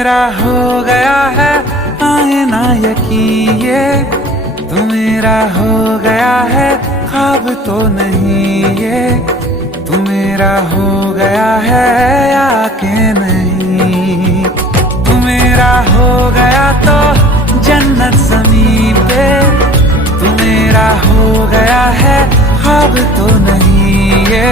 मेरा हो गया है आए ना यकीन, ये तू मेरा हो गया है ख्वाब तो नहीं, ये तू मेरा हो गया है या के नहीं। तू मेरा हो गया तो जन्नत ज़मीं पे, तू मेरा हो गया है ख्वाब तो नहीं, ये